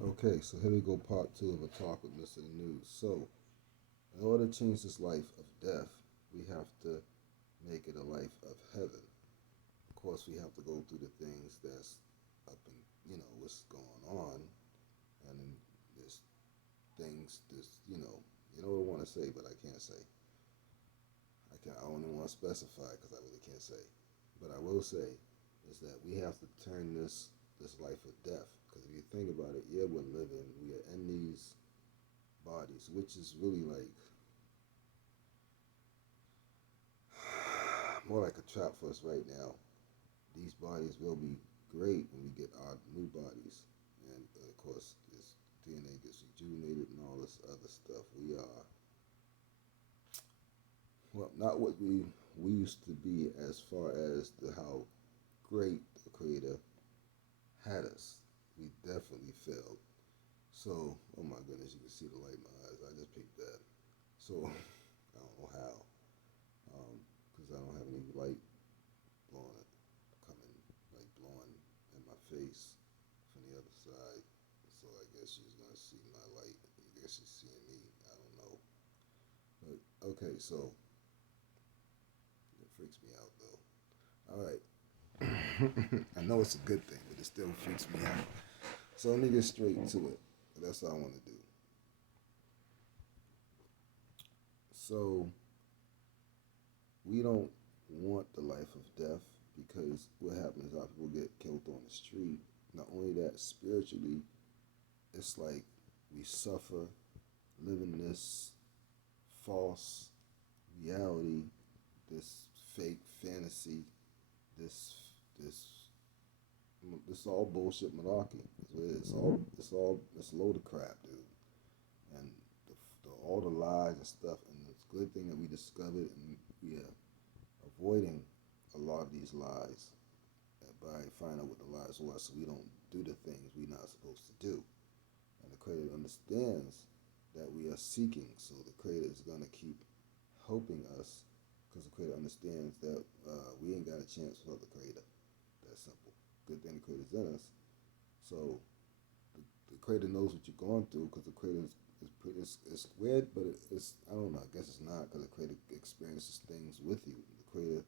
Okay, so here we go, part two of a talk with Mr. News. So, in order to change this life of death, we have to make it a life of heaven. Of course, we have to go through the things that's up and what's going on, and then there's things what I want to say, but I can't say. I don't even want to specify because I really can't say. But I will say is that we have to turn this life of death. Because if you think about it, yeah, we're living, we are in these bodies, which is really like more like a trap for us right now. These bodies will be great when we get our new bodies, and of course, this DNA gets rejuvenated and all this other stuff. We are well, not what we used to be as far as how great the Creator had us. We definitely failed. So, oh my goodness, you can see the light in my eyes. I just picked that. So, I don't know how, because I don't have any light blowing coming, like blowing in my face from the other side. So I guess she's gonna see my light. I guess she's seeing me. I don't know. But okay, so it freaks me out though. All right. I know it's a good thing, but it still freaks me out. So let me get straight to it. That's all I want to do. So we don't want the life of death because what happens is a lot of people get killed on the street. Not only that, spiritually, it's like we suffer living this false reality, this fake fantasy, this this this all bullshit malarkey. It's a load of crap, dude. And all the lies and stuff. And it's a good thing that we discovered and we are avoiding a lot of these lies by finding out what the lies were, so we don't do the things we're not supposed to do. And the Creator understands that we are seeking, so the Creator is going to keep helping us because the Creator understands that we ain't got a chance without the Creator. That's simple. Good thing the Creator's in us. So the Creator knows what you're going through because the Creator it's weird, but it's I don't know. I guess it's not because the Creator experiences things with you. The Creator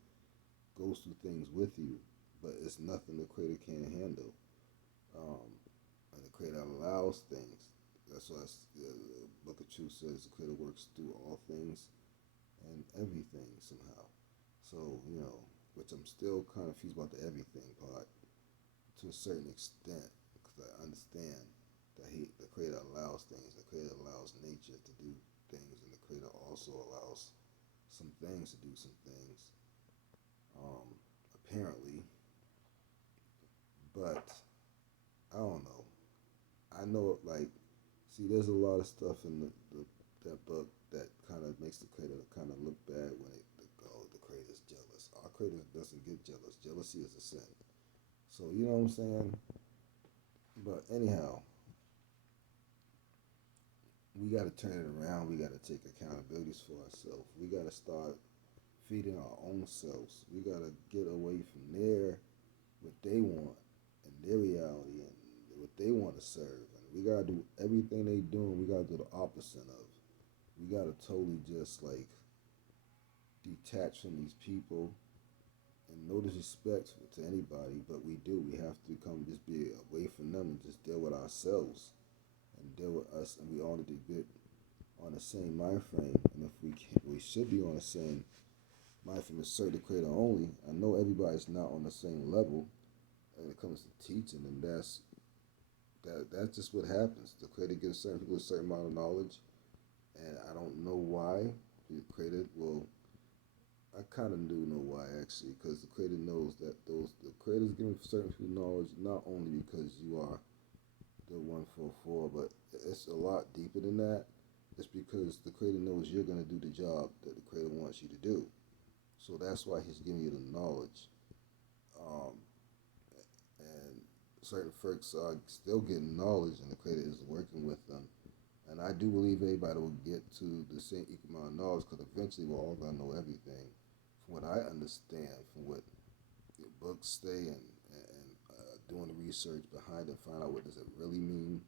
goes through things with you, but it's nothing the Creator can't handle. Um, and the Creator allows things. That's why the Book of Truth says the Creator works through all things and everything somehow. So which I'm still kind of confused about the everything part to a certain extent because I understand that the Creator allows things. The Creator allows nature to do things, and the Creator also allows some things to do some things. Um, Apparently, but I don't know. I know like see, there's a lot of stuff in that book that kind of makes the Creator kind of look bad when the Creator's jealous. Our Creator doesn't get jealous. Jealousy is a sin. So you know what I'm saying. But anyhow, we got to turn it around. We got to take accountabilities for ourselves. We got to start feeding our own selves. We got to get away from what they want and their reality and what they want to serve. And we got to do everything they doing. We got to do the opposite of. We got to totally just like detach from these people and no disrespect to anybody, but we do. We have to come just be away from them and just deal with ourselves and deal with us, and we all need to get on the same mind frame. And if we should be on the same mind frame, assert the Creator only. I know everybody's not on the same level when it comes to teaching, and that's just what happens. The Creator gives certain people a certain amount of knowledge, and I don't know why. The Creator, well, I kind of do know why actually, because the Creator knows that the Creator's giving certain people knowledge not only because you are the 144, but it's a lot deeper than that. It's because the Creator knows you're going to do the job that the Creator wants you to do. So that's why He's giving you the knowledge. Um, and certain folks are still getting knowledge, and the Creator is working with them. And I do believe everybody will get to the same equal amount of knowledge because eventually we're all going to know everything. From what I understand, from what the books say, and doing the research behind it, find out what does it really mean.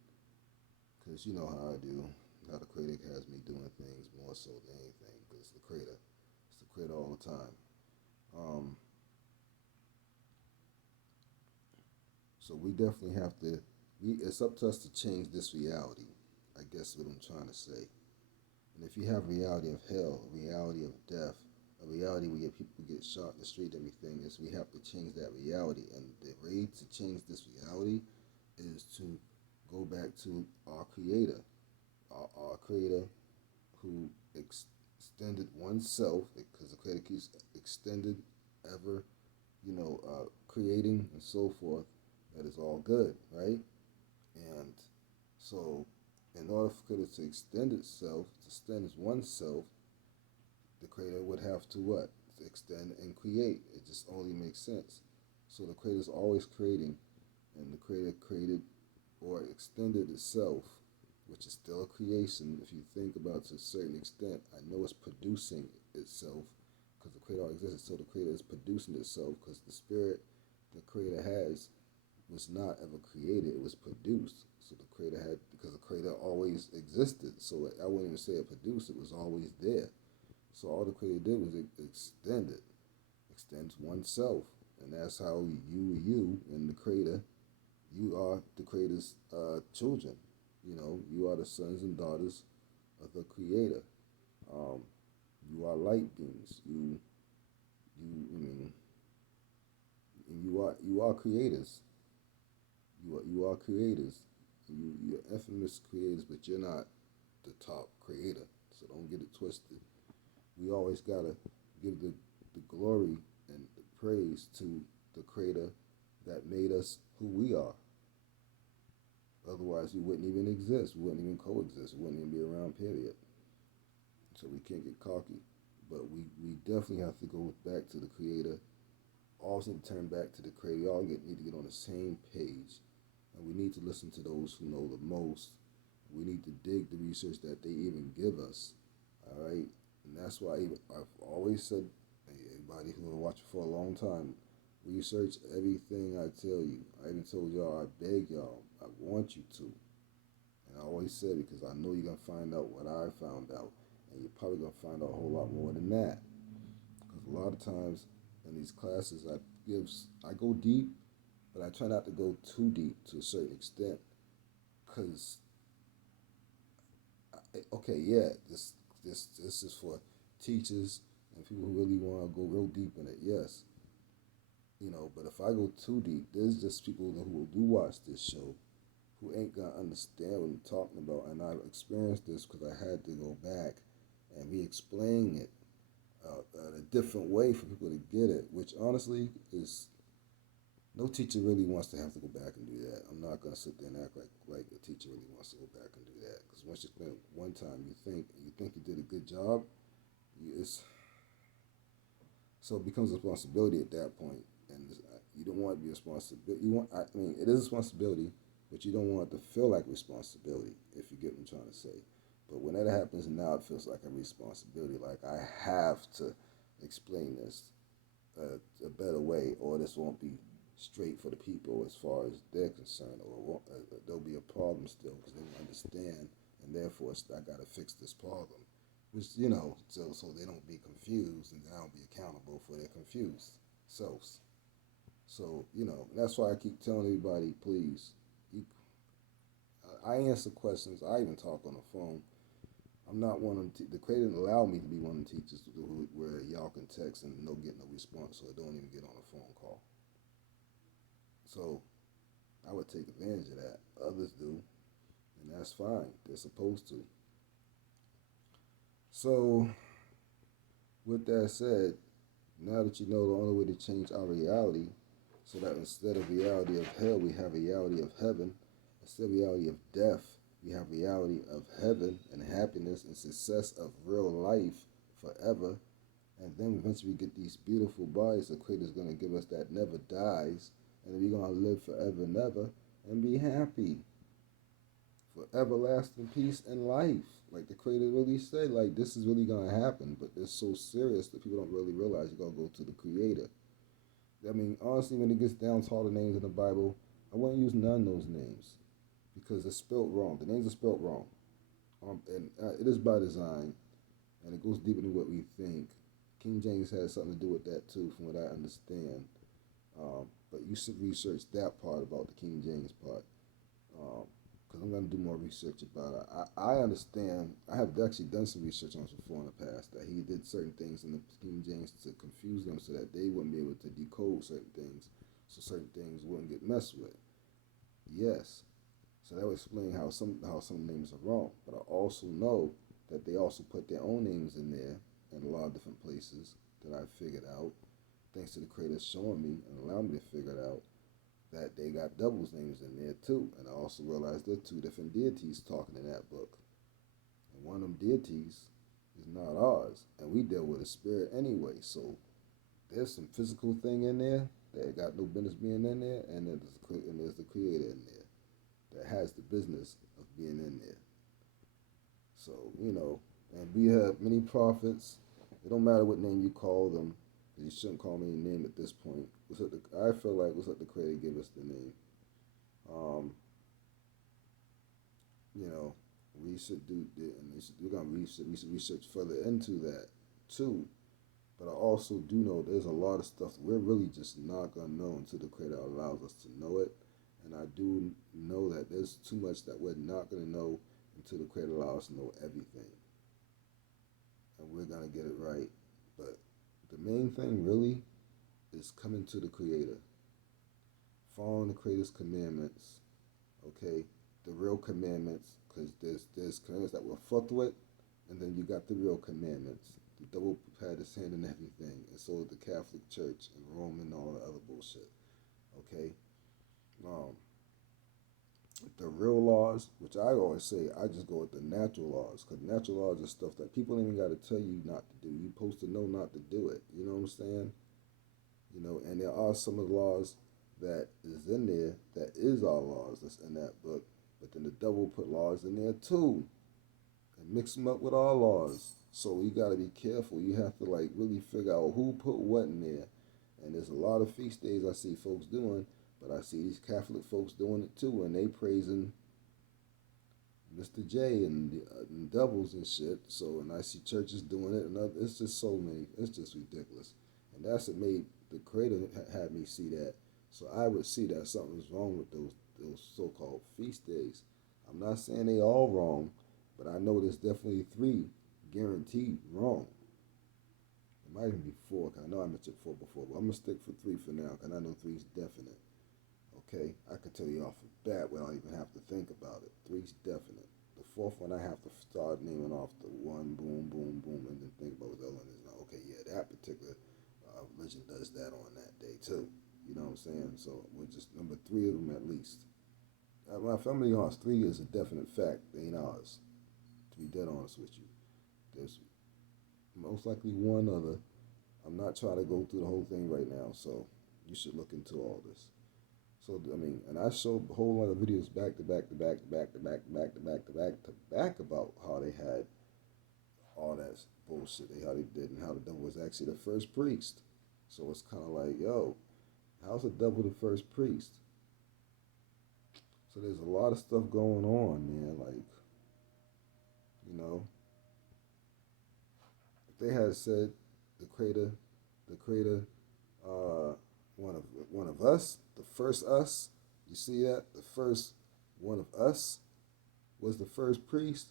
Because you know how I do, how the Creator has me doing things more so than anything. Because the Creator, it's the Creator all the time. Um, so we definitely have to. It's up to us to change this reality. I guess what I'm trying to say. And if you have a reality of hell, a reality of death, a reality where people get shot in the street, everything is we have to change that reality. And the way to change this reality is to go back to our Creator, our Creator who extended oneself, because the Creator keeps extended, ever, creating and so forth. That is all good, right? And so, in order for Creator to extend itself, to extend oneself, the Creator would have to what? To extend and create. It just only makes sense. So the Creator is always creating, and the Creator created or extended itself, which is still a creation. If you think about it to a certain extent, I know it's producing itself because the Creator existed. So the Creator is producing itself because the Spirit the Creator has was not ever created, it was produced. So the Creator had, because the Creator always existed. So I wouldn't even say it produced, it was always there. So all the Creator did was extend it, extends oneself. And that's how you and the Creator, you are the Creator's children. You are the sons and daughters of the Creator. Um, you are light beings. I mean, you are creators. You are creators. You're infamous creators, but you're not the top creator. So don't get it twisted. We always gotta give the glory and the praise to the creator that made us who we are. Otherwise, we wouldn't even exist. We wouldn't even coexist. We wouldn't even be around, period. So we can't get cocky. But we definitely have to go back to the creator. Always need to turn back to the creator. We all need to get on the same page. And we need to listen to those who know the most. We need to dig the research that they even give us. All right? And that's why I've always said, hey, everybody who been watching for a long time, research everything I tell you. I even told y'all, I beg y'all, I want you to. And I always said, because I know you're going to find out what I found out. And you're probably going to find out a whole lot more than that. Because a lot of times in these classes I go deep, but I try not to go too deep to a certain extent. Because, okay, yeah, this is for teachers and people who really want to go real deep in it, yes. But if I go too deep, there's just people who do watch this show who ain't gonna understand what I'm talking about. And I've experienced this because I had to go back and re-explain it a different way for people to get it, which honestly is no teacher really wants to have to go back and do that. I'm not gonna sit there and act like a teacher really wants to go back and do that because once you explain it one time, you think you did a good job. It's so it becomes a responsibility at that point, and you don't want to be responsible. It is a responsibility, but you don't want it to feel like responsibility. If you get what I'm trying to say. But when that happens, now it feels like a responsibility. Like I have to explain this a better way, or this won't be straight for the people as far as they're concerned, or there'll be a problem still because they don't understand, and therefore I got to fix this problem, which so they don't be confused and I don't be accountable for their confused selves. So that's why I keep telling everybody, please, you, I answer questions. I even talk on the phone. I'm not one of the Creator didn't allow me to be one of the teachers where y'all can text and no get no response, so I don't even get on a phone call. So I would take advantage of that. Others do, and that's fine. They're supposed to. So with that said, now that you know the only way to change our reality, so that instead of reality of hell, we have reality of heaven. Instead of reality of death, we have reality of heaven and happiness and success of real life forever. And then eventually we get these beautiful bodies the Creator's going to give us that never dies. And we're going to live forever and ever and be happy for everlasting peace and life. Like the Creator really said, like this is really going to happen. But it's so serious that people don't really realize you're going to go to the Creator. I mean, honestly, when it gets down to all the names in the Bible, I wouldn't use none of those names because it's spelled wrong. The names are spelled wrong, and it is by design, and it goes deeper than what we think. King James has something to do with that too, from what I understand. But you should research that part about the King James part, because I'm going to do more research about it. I understand. I have actually done some research on this before in the past that he did certain things in the King James to confuse them so that they wouldn't be able to decode certain things, so certain things wouldn't get messed with. Yes, so that would explain how some names are wrong. But I also know that they also put their own names in there in a lot of different places that I figured out, thanks to the creator showing me and allowing me to figure it out, that they got doubles names in there too. And I also realized there are two different deities talking in that book. And one of them deities is not ours. And we deal with a spirit anyway. So there's some physical thing in there that got no business being in there, and there's the creator in there that has the business of being in there. So, and we have many prophets. It don't matter what name you call them, because you shouldn't call them any name at this point. I feel like let's let the Creator give us the name. Um, you know, we should do, and we should research further into that too. But I also do know there's a lot of stuff we're really just not gonna know until the Creator allows us to know it. And I do know that there's too much that we're not gonna know until the Creator allows us to know everything, and we're gonna get it right. But the main thing really is coming to the Creator, following the Creator's commandments. Okay, the real commandments, because there's commandments that we're fucked with, and then you got the real commandments. The double had his hand in everything, and so did the Catholic Church and Rome and all the other bullshit. Okay, um, the real laws, which I always say, I just go with the natural laws, because natural laws are stuff that people ain't even got to tell you not to do. You're supposed to know not to do it. You know what I'm saying? And there are some of the laws that is in there that is our laws that's in that book, but then the devil put laws in there too and mix them up with our laws. So you got to be careful. You have to like really figure out who put what in there. And there's a lot of feast days I see folks doing, but I see these Catholic folks doing it too, and they praising Mr. J and doubles and shit. So, and I see churches doing it, and it's just so many. It's just ridiculous, and that's what made the Creator had me see that. So I would see that something's wrong with those so-called feast days. I'm not saying they all wrong, but I know there's definitely three guaranteed wrong. It might even be four. 'Cause I know I mentioned four before, but I'm gonna stick for three for now, because I know three's definite. Okay, I could tell you off the bat without even have to think about it. Three's definite. The fourth one, I have to start naming off the one, boom, boom, boom, and then think about what the other one is now. Okay, yeah, that particular religion does that on that day too. You know what I'm saying? So we're just number three of them at least. My family honest, three is a definite fact. They ain't ours. To be dead honest with you, there's most likely one other. I'm not trying to go through the whole thing right now, so you should look into all this. So I mean, and I showed a whole lot of videos back to back to back to back to back to back to back to back to back about how they had all that bullshit. How they did, and how the devil was actually the first priest. So it's kind of like, yo, how's the devil the first priest? So there's a lot of stuff going on, man. Like, you know, if they had said the creator, uh, one of us, the first us. You see that? The first one of us was the first priest.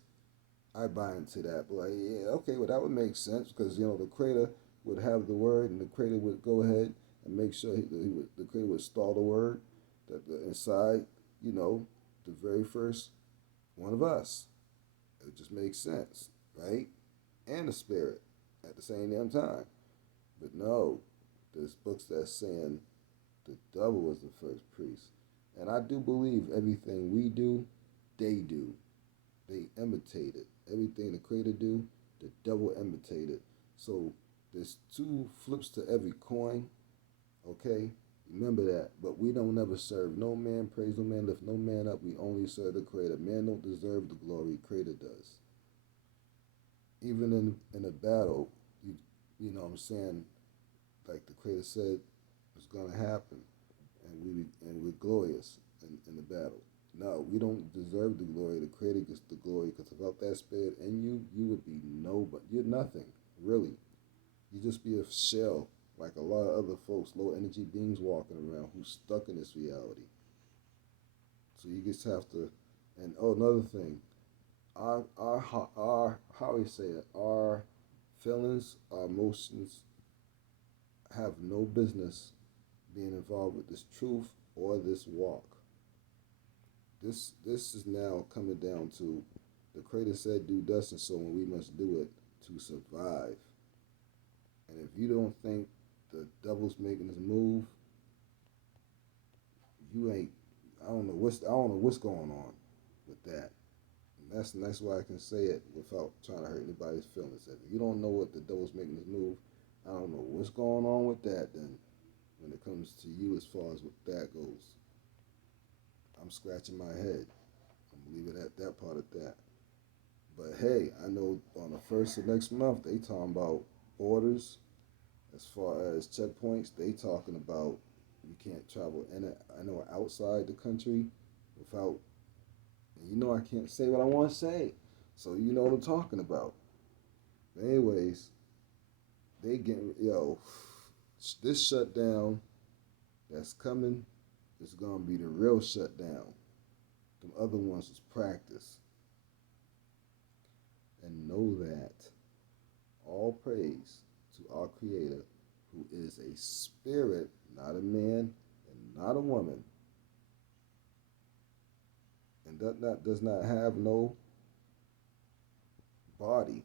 I buy into that. But like, yeah, okay, well that would make sense because the creator would have the word, and the creator would go ahead and make sure the creator would stall the word that the inside, you know, the very first one of us. It just makes sense, right? And the spirit at the same damn time. But no, there's books that's saying the devil was the first priest. And I do believe everything we do, they do. They imitate it. Everything the creator do, the devil imitated. So there's two flips to every coin, okay? Remember that. But we don't never serve no man, praise no man, lift no man up. We only serve the creator. Man don't deserve the glory, creator does. Even in a battle, you know what I'm saying, like the creator said was gonna happen, and we're glorious in the battle. No, we don't deserve the glory. The Creator gets the glory because without that spirit in you, you would be nobody. You're nothing, really. You just be a shell, like a lot of other folks, low energy beings walking around who's stuck in this reality. So you just have to. And oh, another thing, our how we say it, our feelings, our emotions have no business being involved with this truth or this walk. This is now coming down to the Creator said, "Do thus and so," and we must do it to survive. And if you don't think the devil's making his move, you ain't. I don't know what's going on with that. And that's why I can say it without trying to hurt anybody's feelings. If you don't know what the devil's making his move, I don't know what's going on with that. Then when it comes to you, as far as what that goes, I'm scratching my head. I'm gonna leave it at that part of that. But hey, I know on the first of next month they talking about borders. As far as checkpoints, they talking about you can't travel in it. I know outside the country without. And you know I can't say what I want to say, so you know what I'm talking about. But anyways, they getting this shutdown that's coming is gonna be the real shutdown. The other ones is practice, and know that all praise to our Creator, who is a spirit, not a man and not a woman, and does not have no body.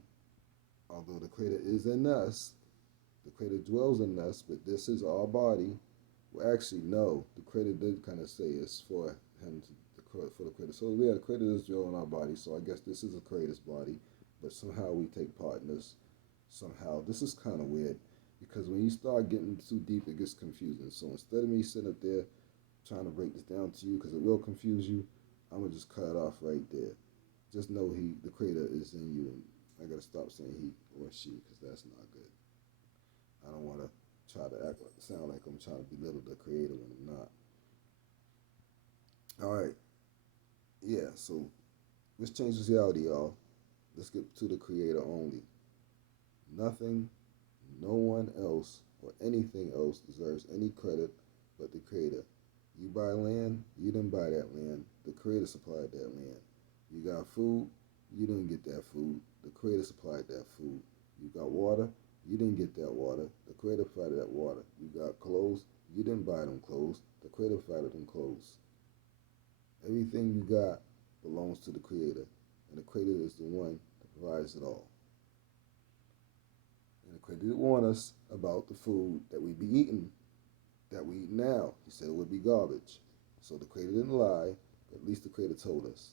Although the Creator is in us, the Creator dwells in us, but this is our body. Well, actually, no. The Creator did kind of say it's for him for the Creator. So yeah, the Creator is dwelling in our body. So I guess this is a Creator's body, but somehow we take part in this. Somehow this is kind of weird because when you start getting too deep, it gets confusing. So instead of me sitting up there trying to break this down to you because it will confuse you, I'm gonna just cut it off right there. Just know the Creator is in you, and I gotta stop saying he or she because that's not good. I don't want to try to sound like I'm trying to belittle the Creator when I'm not. All right, yeah. So let's change this reality, y'all. Let's get to the Creator only. Nothing, no one else, or anything else deserves any credit but the Creator. You buy land, you didn't buy that land. The Creator supplied that land. You got food, you didn't get that food. The Creator supplied that food. You got water, you didn't get that water. The Creator provided that water. You got clothes, you didn't buy them clothes. The Creator provided them clothes. Everything you got belongs to the Creator, and the Creator is the one that provides it all. And the Creator didn't warn us about the food that we be eating, that we eat now. He said it would be garbage. So the Creator didn't lie, but at least the Creator told us.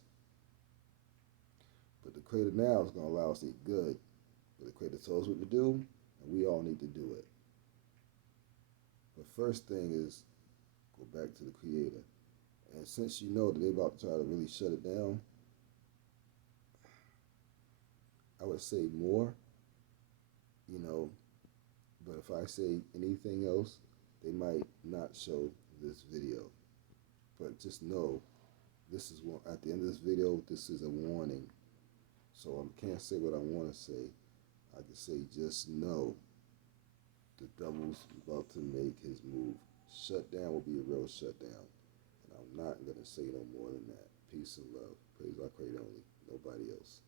But the Creator now is going to allow us to eat good. But the Creator told us what to do, and we all need to do it. But first thing is go back to the Creator. And since you know that they're about to try to really shut it down, I would say more, you know, but if I say anything else, they might not show this video. But just know, this is one, at the end of this video, this is a warning. So I can't say what I want to say. I can say just know the devil's about to make his move. Shutdown will be a real shutdown. And I'm not going to say no more than that. Peace and love. Praise our Creator only. Nobody else.